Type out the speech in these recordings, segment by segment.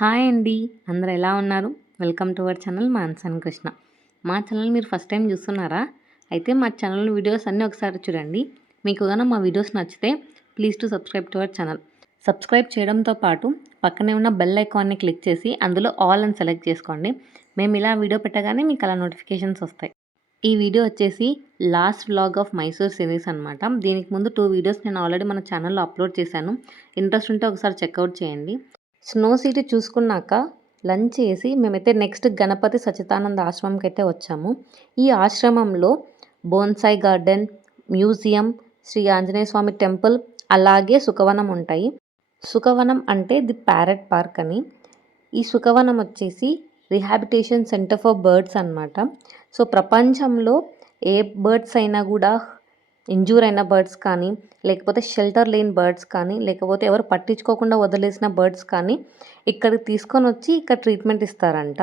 Hi అండి, అందరూ ఎలా ఉన్నారు? Welcome to our channel Manasa and Krishna. మా ఛానల్ మీరు ఫస్ట్ టైం చూస్తున్నారా? అయితే మా ఛానల్ వీడియోస్ అన్నీ ఒకసారి చూడండి. మీకు కనుక మా వీడియోస్ నచ్చితే please to subscribe to our channel. Subscribe చేయడంతో పాటు పక్కనే ఉన్న బెల్ ఐకాన్ని క్లిక్ చేసి అందులో ఆల్ అని సెలెక్ట్ చేసుకోండి. మేము ఇలా వీడియో పెట్టగానే మీకు అలా నోటిఫికేషన్స్ వస్తాయి. ఈ వీడియో వచ్చేసి last vlog of Mysore series అనమాట. దీనికి ముందు 2 వీడియోస్ నేను ఆల్రెడీ మన ఛానల్లో అప్లోడ్ చేశాను. ఇంట్రెస్ట్ ఉంటే ఒకసారి చెక్అవుట్ చేయండి. స్నో సిటీ చూసుకున్నాక లంచ్ చేసి మేమైతే నెక్స్ట్ గణపతి సచితానంద ఆశ్రమంకి అయితే వచ్చాము. ఈ ఆశ్రమంలో bonsai garden, museum, Sri Anjaneya Swamy temple, అలాగే సుఖవనం ఉంటాయి. సుఖవనం అంటే ది ప్యారెట్ పార్క్ అని. ఈ సుఖవనం వచ్చేసి రిహాబిటేషన్ సెంటర్ ఫర్ బర్డ్స్ అన్నమాట. సో ప్రపంచంలో ఏ బర్డ్స్ అయినా కూడా ఇంజూర్ అయిన బర్డ్స్ కానీ, లేకపోతే షెల్టర్ లేని బర్డ్స్ కానీ, లేకపోతే ఎవరు పట్టించుకోకుండా వదిలేసిన బర్డ్స్ కానీ ఇక్కడికి తీసుకొని వచ్చి ఇక్కడ ట్రీట్మెంట్ ఇస్తారంట.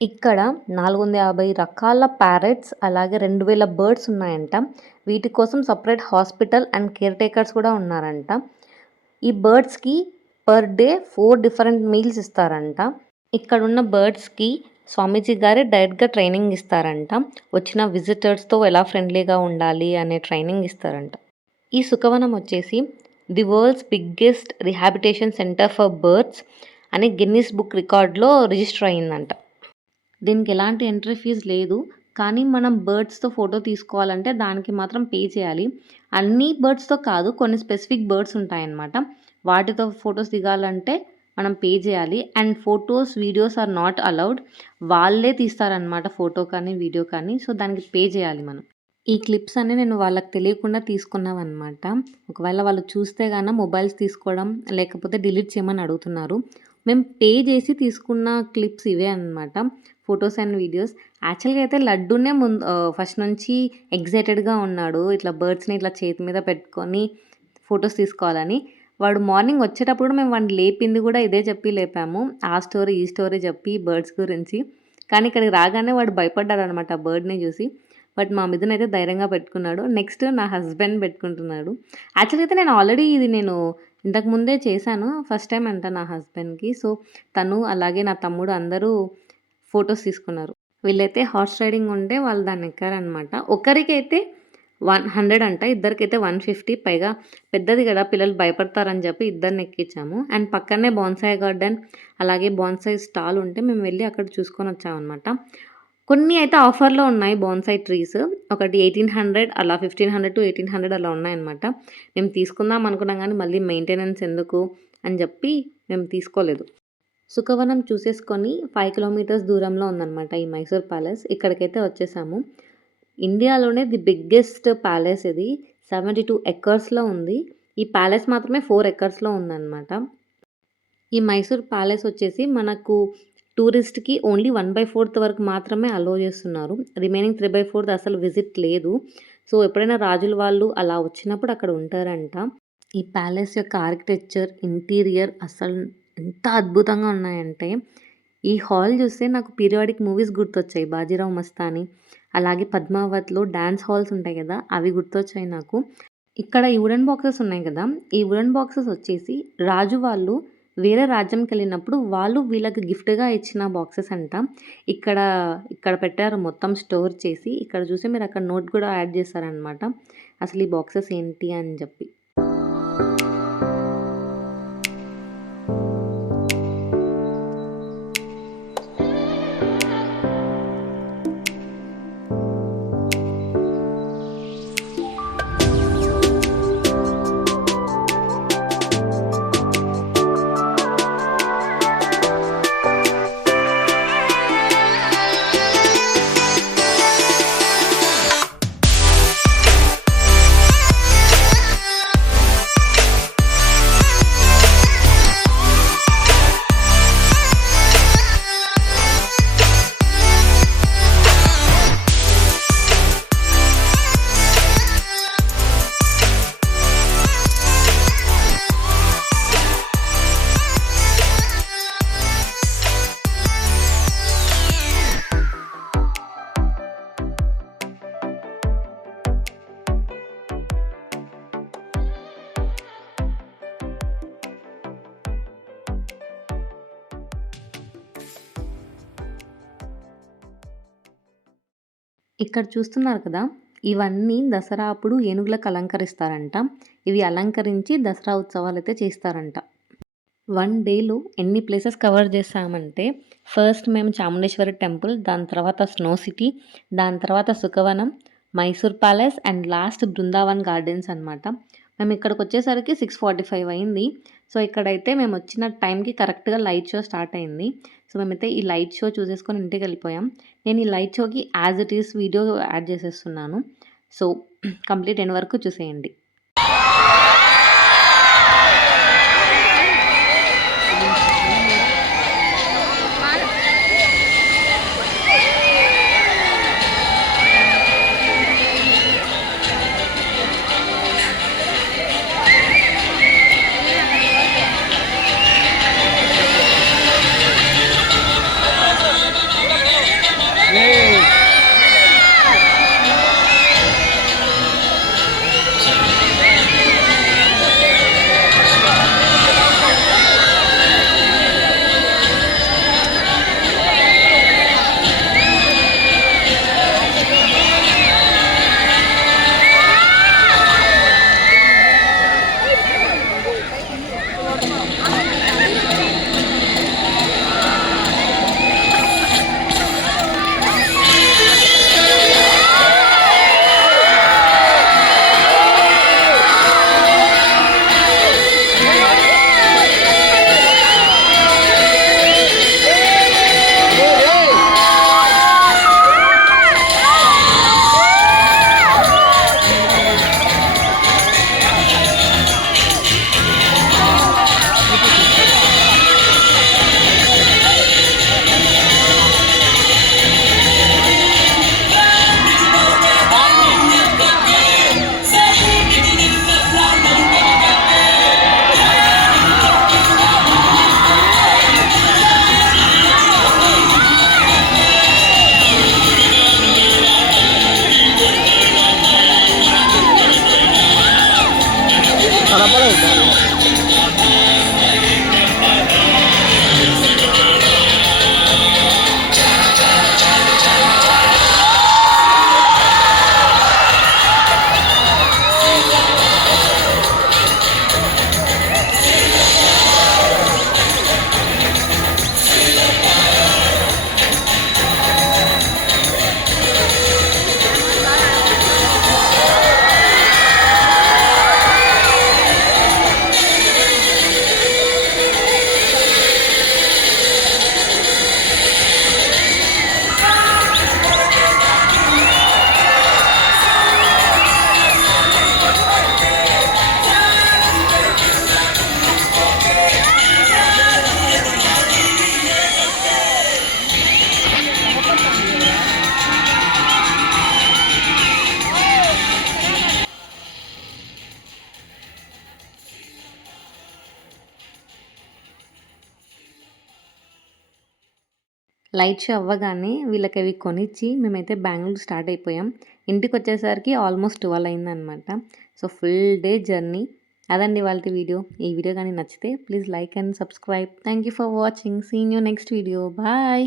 ఇక్కడ 450 రకాల ప్యారెట్స్, అలాగే 2000 బర్డ్స్ ఉన్నాయంట. వీటి కోసం separate hospital and caretakers కూడా ఉన్నారంట. ఈ బర్డ్స్కి పర్ డే 4 డిఫరెంట్ మీల్స్ ఇస్తారంట. ఇక్కడున్న బర్డ్స్కి స్వామీజీ గారే డైరెక్ట్గా ట్రైనింగ్ ఇస్తారంట. వచ్చిన విజిటర్స్తో ఎలా ఫ్రెండ్లీగా ఉండాలి అనే ట్రైనింగ్ ఇస్తారంట. ఈ సుఖవనం వచ్చేసి the world's biggest rehabilitation centre for birds అని గిన్నిస్ బుక్ రికార్డ్లో రిజిస్టర్ అయ్యిందంట. దీనికి ఎలాంటి ఎంట్రీ ఫీజు లేదు, కానీ మనం బర్డ్స్తో ఫోటో తీసుకోవాలంటే దానికి మాత్రం పే చేయాలి. అన్ని బర్డ్స్తో కాదు, కొన్ని స్పెసిఫిక్ బర్డ్స్ ఉంటాయన్నమాట. వాటితో ఫొటోస్ దిగాలంటే మనం పే చేయాలి. And photos, videos are not allowed. వాళ్ళే తీస్తారనమాట ఫోటో కానీ వీడియో కానీ. సో దానికి పే చేయాలి మనం. ఈ క్లిప్స్ అన్నీ నేను వాళ్ళకి తెలియకుండా తీసుకున్నాం అనమాట. ఒకవేళ వాళ్ళు చూస్తే గాన మొబైల్స్ తీసుకోవడం లేకపోతే డిలీట్ చేయమని అడుగుతున్నారు. మేము పే చేసి తీసుకున్న క్లిప్స్ ఇవే అనమాట, ఫొటోస్ అండ్ వీడియోస్. యాక్చువల్గా అయితే లడ్డూనే ఫస్ట్ నుంచి ఎగ్జైటెడ్గా ఉన్నాడు ఇట్లా బర్డ్స్ని ఇట్లా చేతి మీద పెట్టుకొని ఫొటోస్ తీసుకోవాలని. వాడు మార్నింగ్ వచ్చేటప్పుడు మేము వాడిని లేపింది కూడా ఇదే చెప్పి లేపాము, ఆ స్టోరీ ఈ స్టోరీ చెప్పి బర్డ్స్ గురించి. కానీ ఇక్కడికి రాగానే వాడు భయపడ్డాడు అనమాట బర్డ్ని చూసి. బట్ మా మీదనైతే ధైర్యంగా పెట్టుకున్నాడు. నెక్స్ట్ నా హస్బెండ్ పెట్టుకుంటున్నాడు. యాక్చువల్గా అయితే నేను ఆల్రెడీ ఇది ఇంతకుముందే చేశాను, ఫస్ట్ టైం అంట నా హస్బెండ్కి. సో తను అలాగే నా తమ్ముడు అందరూ ఫొటోస్ తీసుకున్నారు. వీళ్ళైతే హార్స్ రైడింగ్ ఉంటే వాళ్ళు దాన్ని ఎక్కారనమాట. ఒకరికైతే 100 అంట, ఇద్దరికైతే 150. పైగా పెద్దది కదా, పిల్లలు భయపడతారని చెప్పి ఇద్దరిని ఎక్కించాము. అండ్ పక్కనే బోన్సాయి గార్డెన్, అలాగే బోన్సాయి స్టాల్ ఉంటే మేము వెళ్ళి అక్కడ చూసుకొని వచ్చామన్నమాట. కొన్ని అయితే ఆఫర్లో ఉన్నాయి బోన్సాయి ట్రీస్. ఒకటి 1800, అలా 1500 to 1800 అలా ఉన్నాయన్నమాట. మేము తీసుకుందాం అనుకున్నాం కానీ మళ్ళీ మెయింటెనెన్స్ ఎందుకు అని చెప్పి మేము తీసుకోలేదు. సుఖవనం చూసేసుకొని 5 కిలోమీటర్స్ దూరంలో ఉందన్నమాట ఈ మైసూర్ ప్యాలెస్. ఇక్కడికైతే వచ్చేసాము. ఇండియాలోనే ది బిగ్గెస్ట్ ప్యాలెస్ ఇది. 72 ఎకర్స్లో ఉంది. ఈ ప్యాలెస్ మాత్రమే 4 ఎకర్స్లో ఉందన్నమాట. ఈ మైసూర్ ప్యాలెస్ వచ్చేసి మనకు టూరిస్ట్కి ఓన్లీ 1/4 వరకు మాత్రమే అలో చేస్తున్నారు. రిమైనింగ్ 3/4 అసలు విజిట్ లేదు. సో ఎప్పుడైనా రాజుల వాళ్ళు అలా వచ్చినప్పుడు అక్కడ ఉంటారంట. ఈ ప్యాలెస్ యొక్క ఆర్కిటెక్చర్, ఇంటీరియర్ అసలు ఎంత అద్భుతంగా ఉన్నాయంటే, ఈ హాల్ చూస్తే నాకు పీరియాడిక్ మూవీస్ గుర్తొచ్చాయి. బాజీరావ్ మస్తాని, అలాగే పద్మావత్లో డ్యాన్స్ హాల్స్ ఉంటాయి కదా, అవి గుర్తొచ్చాయి నాకు. ఇక్కడ ఈ వుడెన్ బాక్సెస్ ఉన్నాయి కదా, ఈ వుడెన్ బాక్సెస్ వచ్చేసి రాజు వాళ్ళు వేరే రాజ్యంకి వెళ్ళినప్పుడు వాళ్ళు వీళ్ళకి గిఫ్ట్గా ఇచ్చిన బాక్సెస్ అంట. ఇక్కడ పెట్టారు మొత్తం స్టోర్ చేసి. ఇక్కడ చూసి మీరు అక్కడ నోట్ కూడా యాడ్ చేస్తారనమాట అసలు ఈ బాక్సెస్ ఏంటి అని చెప్పి. ఇక్కడ చూస్తున్నారు కదా! ఇవన్నీ దసరా అప్పుడు ఏనుగులకు అలంకరిస్తారంట. ఇవి అలంకరించి దసరా ఉత్సవాలైతే చేస్తారంట. 1 డేలో ఎన్ని ప్లేసెస్ కవర్ చేశామంటే, ఫస్ట్ మేము చాముండేశ్వరి టెంపుల్, దాని తర్వాత స్నో సిటీ, దాని తర్వాత Sukhavanam, Mysore palace and last Brindavan gardens అనమాట. మేము ఇక్కడికొచ్చేసరికి 6:45 అయింది. సో, ఇక్కడైతే మేమొచ్చిన టైంకి కరెక్ట్‌గా లైట్ షో స్టార్ట్ అయింది. సో, మేమైతే ఈ లైట్ షో చూసేసుకొని ఇంటికెళ్ళిపోయాం. నేను ఈ లైట్ షోకి as it is video add చేసేస్తున్నాను. సో, కంప్లీట్ ఎండ్ వరకు చూసేయండి. లైట్ షో అవ్వగానే వీళ్ళకవి కొనిచ్చి మేమైతే బెంగుళూరు స్టార్ట్ అయిపోయాం. ఇంటికొచ్చేసరికి ఆల్మోస్ట్ 12 అయిందనమాట. So, full day journey. అదండి ఇవాల్టి వీడియో. ఈ వీడియో గాని నచ్చితే please like and subscribe. Thank you for watching. See you next video. Bye.